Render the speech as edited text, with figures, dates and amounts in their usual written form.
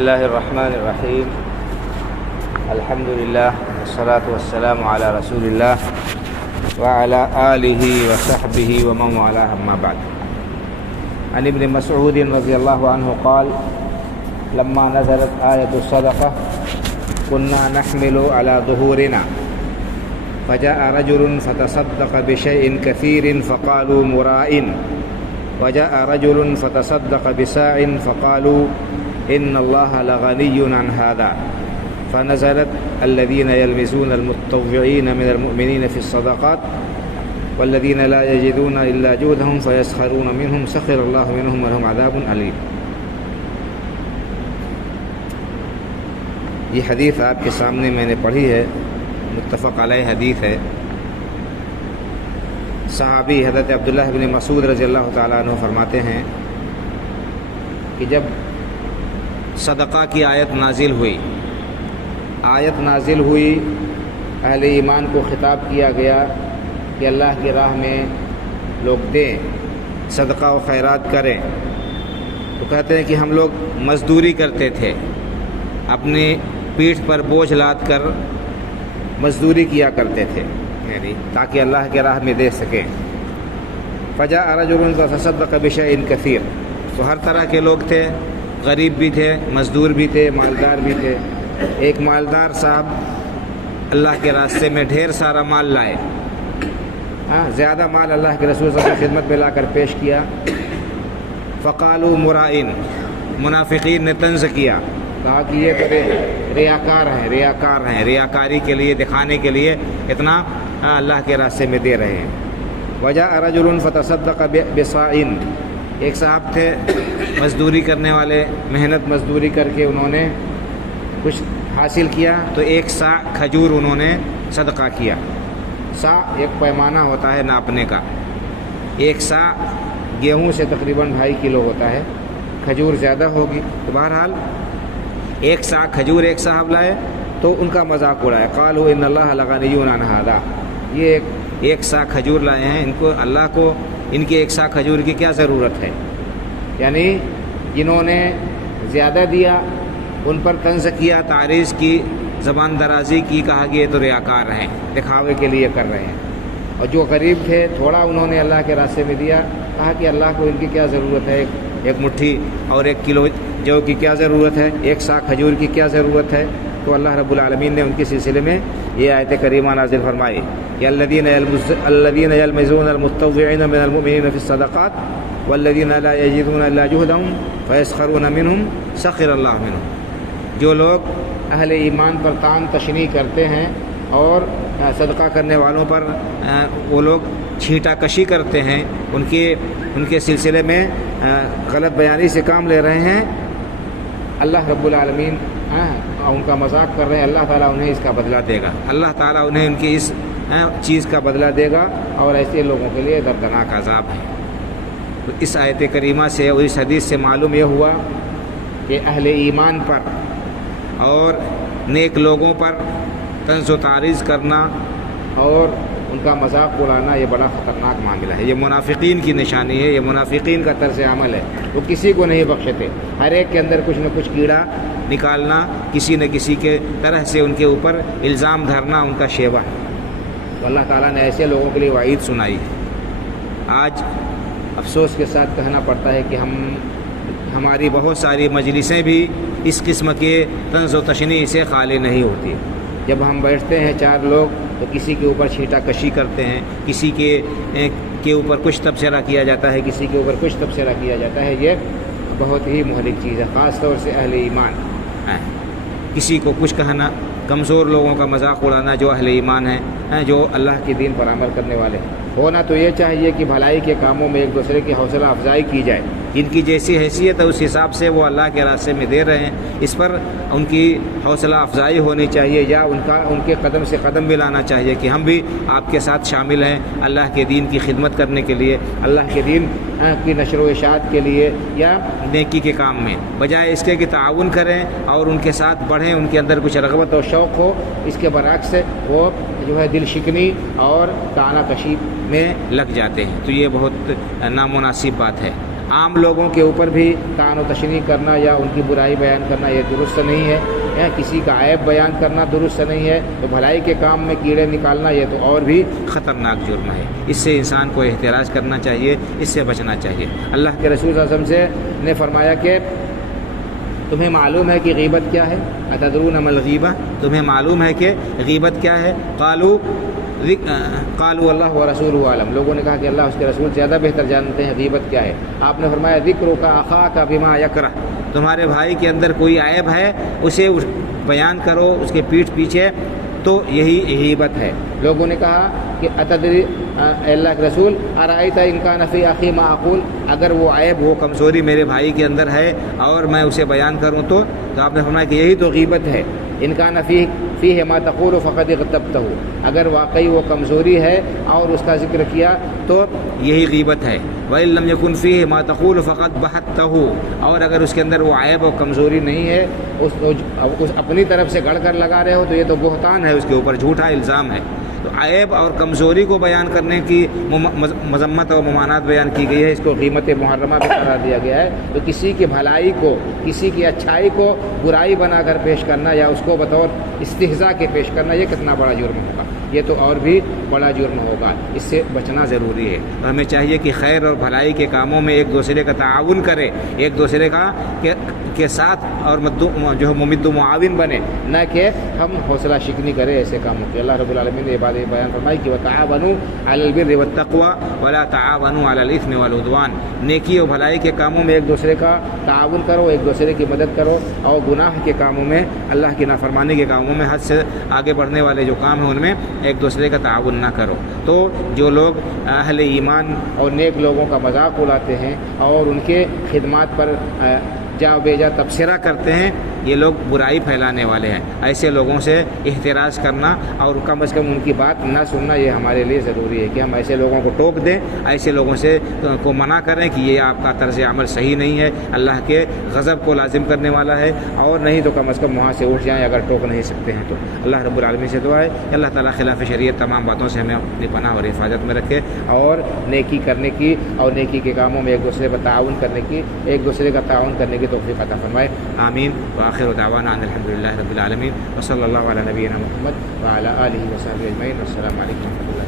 الله الرحمن الرحيم. الحمد لله والصلاة والسلام على رسول الله وعلى آله وصحبه ومن والاه، أما بعد. عن ابن مسعود رضي الله عنه قال: لما نزلت آية الصدقة كنا نحمل على ظهورنا فجاء رجل فتصدق بشيء كثير فقالوا مراء، وجاء رجل فتصدق بساع فقالوا إن الله لغني عن هذا، فنزلت الذين يلمزون المتطوعين من المؤمنين في الصدقات والذين لا يجدون إلا جهدهم فيسخرون منهم سخر الله منهم ولهم عذاب أليم. یہ حدیث آپ کے سامنے میں نے پڑھی ہے، متفق علیہ حدیث ہے۔ صحابی حضرت عبداللہ بن مسعود رضی اللہ تعالیٰ عنہ فرماتے ہیں کہ جب صدقہ کی آیت نازل ہوئی، اہل ایمان کو خطاب کیا گیا کہ اللہ کی راہ میں لوگ دیں، صدقہ و خیرات کریں، تو کہتے ہیں کہ ہم لوگ مزدوری کرتے تھے، اپنی پیٹھ پر بوجھ لاد کر مزدوری کیا کرتے تھے، یعنی تاکہ اللہ کے راہ میں دے سکیں۔ فجاء رجل فتصدق بشيء كثير، تو ہر طرح کے لوگ تھے، غریب بھی تھے، مزدور بھی تھے، مالدار بھی تھے۔ ایک مالدار صاحب اللہ کے راستے میں ڈھیر سارا مال لائے، زیادہ مال اللہ کے رسول صلی اللہ علیہ وسلم کی خدمت میں لا کر پیش کیا۔ فقالوا مرائن، منافقین نے طنز کیا، کہا کہ یہ ریاکار ہیں، ریاکاری کے لیے، دکھانے کے لیے اتنا اللہ کے راستے میں دے رہے ہیں۔ وجاء رجل فتصدق بصاع، ایک صاحب تھے مزدوری کرنے والے، محنت مزدوری کر کے انہوں نے کچھ حاصل کیا، تو ایک سا کھجور انہوں نے صدقہ کیا۔ سا ایک پیمانہ ہوتا ہے ناپنے کا، ایک سا گیہوں سے تقریباً 2.5 کلو ہوتا ہے، کھجور زیادہ ہوگی، تو بہرحال ایک سا کھجور ایک صاحب لائے تو ان کا مذاق اڑایا، قالوا ان اللہ لغنی عن ھذا، یہ ایک سا کھجور لائے ہیں، ان کو اللہ کو ان کی ایک سا کھجور کی کیا ضرورت ہے؟ یعنی جنہوں نے زیادہ دیا ان پر طنز کیا، تعریض کی، زبان درازی کی، کہا کہ یہ تو ریاکار ہیں، دکھاوے کے لیے کر رہے ہیں۔ اور جو غریب تھے، تھوڑا انہوں نے اللہ کے راستے میں دیا، کہا کہ اللہ کو ان کی کیا ضرورت ہے، ایک مٹھی اور 1 کلو جو کی کیا ضرورت ہے، ایک سا کھجور کی کیا ضرورت ہے؟ تو اللہ رب العالمین نے ان کے سلسلے میں یہ آیت کریمہ نازل فرمائی کہ الذین یلمزون المتطوعین من المؤمنین فی الصدقات والذین لا یجدون الا جہدهم فیسخرون منہم سخر اللہ منہم، جو لوگ اہل ایمان پر طعن تشنیع کرتے ہیں اور صدقہ کرنے والوں پر وہ لوگ چھینٹا کشی کرتے ہیں، ان کے سلسلے میں غلط بیانی سے کام لے رہے ہیں، اللہ رب العالمین ان کا مذاق کر رہے ہیں، اللہ تعالیٰ انہیں اس کا بدلہ دے گا، اللہ تعالیٰ انہیں ان کی اس چیز کا بدلہ دے گا، اور ایسے لوگوں کے لیے دردناک عذاب ہے۔ تو اس آیت کریمہ سے اور اس حدیث سے معلوم یہ ہوا کہ اہل ایمان پر اور نیک لوگوں پر طنز و تعریض کرنا اور ان کا مذاق اڑانا یہ بڑا خطرناک معاملہ ہے، یہ منافقین کی نشانی ہے، یہ منافقین کا طرز عمل ہے، وہ کسی کو نہیں بخشتے، ہر ایک کے اندر کچھ نہ کچھ کیڑا نکالنا، کسی نہ کسی کے طرح سے ان کے اوپر الزام دھرنا ان کا شیوہ ہے۔ تو اللہ تعالیٰ نے ایسے لوگوں کے لیے وعید سنائی ہے۔ آج افسوس کے ساتھ کہنا پڑتا ہے کہ ہماری بہت ساری مجلسیں بھی اس قسم کے طنز و تشنیع سے خالی نہیں ہوتی۔ جب ہم بیٹھتے ہیں 4 لوگ تو کسی کے اوپر چھینٹا کشی کرتے ہیں، کسی کے اوپر کچھ تبصرہ کیا جاتا ہے، کسی کے اوپر کچھ تبصرہ کیا جاتا ہے، یہ بہت ہی مہلک چیز ہے، خاص طور سے اہل ایمان کسی کو کچھ کہنا، کمزور لوگوں کا مذاق اڑانا جو اہل ایمان ہیں، جو اللہ کے دین پر عمل کرنے والے ہیں۔ ہونا تو یہ چاہیے کہ بھلائی کے کاموں میں ایک دوسرے کی حوصلہ افزائی کی جائے، جن کی جیسی حیثیت ہے اس حساب سے وہ اللہ کے راستے میں دے رہے ہیں، اس پر ان کی حوصلہ افزائی ہونی چاہیے، یا ان کے قدم سے قدم ملانا چاہیے کہ ہم بھی آپ کے ساتھ شامل ہیں اللہ کے دین کی خدمت کرنے کے لیے، اللہ کے دین کی نشر و اشاعت کے لیے یا نیکی کے کام میں، بجائے اس کے کہ تعاون کریں اور ان کے ساتھ بڑھیں، ان کے اندر کچھ رغبت اور شوق ہو۔ اس کے برعکس وہ جو ہے دل شکنی اور طعنہ کشی میں لگ جاتے ہیں، تو یہ بہت نامناسب بات ہے۔ عام لوگوں کے اوپر بھی طعن و تشنیع کرنا یا ان کی برائی بیان کرنا یہ درست نہیں ہے، یا کسی کا عیب بیان کرنا درست نہیں ہے، تو بھلائی کے کام میں کیڑے نکالنا یہ تو اور بھی خطرناک جرم ہے۔ اس سے انسان کو احتراز کرنا چاہیے، اس سے بچنا چاہیے۔ اللہ کے رسول صلی اللہ علیہ وسلم سے نے فرمایا کہ تمہیں معلوم ہے کہ غیبت کیا ہے؟ اتدرون ما الغیبہ، تمہیں معلوم ہے کہ غیبت کیا ہے؟ قالوا اللہ ورسولہ اعلم، لوگوں نے کہا کہ اللہ اس کے رسول زیادہ بہتر جانتے ہیں غیبت کیا ہے۔ آپ نے فرمایا ذکرک اخاک بما یکرہ، تمہارے بھائی کے اندر کوئی عیب ہے اسے بیان کرو اس کے پیٹھ پیچھے، تو یہی غیبت ہے۔ لوگوں نے کہا کہ اتدری اللہ کے رسول ارأیت ان کان فی اخی ما اقول، اگر وہ عیب وہ کمزوری میرے بھائی کے اندر ہے اور میں اسے بیان کروں تو آپ نے فرمایا کہ یہی تو غیبت ہے۔ ان کان فیہ ما تقول فقد اغتبتہ، اگر واقعی وہ کمزوری ہے اور اس کا ذکر کیا تو یہی غیبت ہے۔ وَإِن لَّمْ يَكُن فِيهِ مَا تَقُولُ فَقَدْ بَهَتَّهُ، اور اگر اس کے اندر وہ عیب اور کمزوری نہیں ہے، اس اپنی طرف سے گڑھ کر لگا رہے ہو تو یہ تو بہتان ہے، اس کے اوپر جھوٹا الزام ہے۔ تو عیب اور کمزوری کو بیان کرنے کی مذمت اور ممانعت بیان کی گئی ہے، اس کو قیمت محرمہ بھی قرار دیا گیا ہے۔ تو کسی کی بھلائی کو، کسی کی اچھائی کو برائی بنا کر پیش کرنا یا اس کو بطور استہزاء کے پیش کرنا، یہ کتنا بڑا جرم ہوگا، یہ تو اور بھی بڑا جرم ہوگا۔ اس سے بچنا ضروری ہے، اور ہمیں چاہیے کہ خیر اور بھلائی کے کاموں میں ایک دوسرے کا تعاون کرے، ایک دوسرے کا کے ساتھ اور جو ممد و معاون بنے، نہ کہ ہم حوصلہ شکنی کریں ایسے کاموں کی۔ اللہ رب العالمین نے یہ بات بیان فرمائی کہ وتعاونوا علی البر والتقوی ولا تعاونوا علی الاثم والعدوان، نیکی اور بھلائی کے کاموں میں ایک دوسرے کا تعاون کرو، ایک دوسرے کی مدد کرو، اور گناہ کے کاموں میں، اللہ کی نافرمانی کے کاموں میں، حد سے آگے بڑھنے والے جو کام ہیں ان میں ایک دوسرے کا تعاون نہ کرو۔ تو جو لوگ اہل ایمان اور نیک لوگوں کا مذاق اڑاتے ہیں اور ان کے خدمات پر جا بیجا تبصرہ کرتے ہیں، یہ لوگ برائی پھیلانے والے ہیں۔ ایسے لوگوں سے احتراز کرنا اور کم از کم ان کی بات نہ سننا، یہ ہمارے لیے ضروری ہے کہ ہم ایسے لوگوں کو ٹوک دیں، ایسے لوگوں سے کو منع کریں کہ یہ آپ کا طرز عمل صحیح نہیں ہے، اللہ کے غضب کو لازم کرنے والا ہے، اور نہیں تو کم از کم وہاں سے اٹھ جائیں اگر ٹوک نہیں سکتے ہیں تو۔ اللہ رب العالمین سے دعا ہے کہ اللہ تعالیٰ خلاف شریعت تمام باتوں سے ہمیں اپنی پناہ اور حفاظت میں رکھے، اور نیکی کرنے کی اور نیکی کے کاموں میں ایک دوسرے پر تعاون کرنے کی، ایک دوسرے کا تعاون کرنے کی توفیق عطا فرمائے۔ آمین۔ وآخر دعوانا ان الحمد للہ رب العالمین، وصلی اللہ علی نبینا محمد وعلی آلہ وصحبہ اجمعین۔ السلام علیکم۔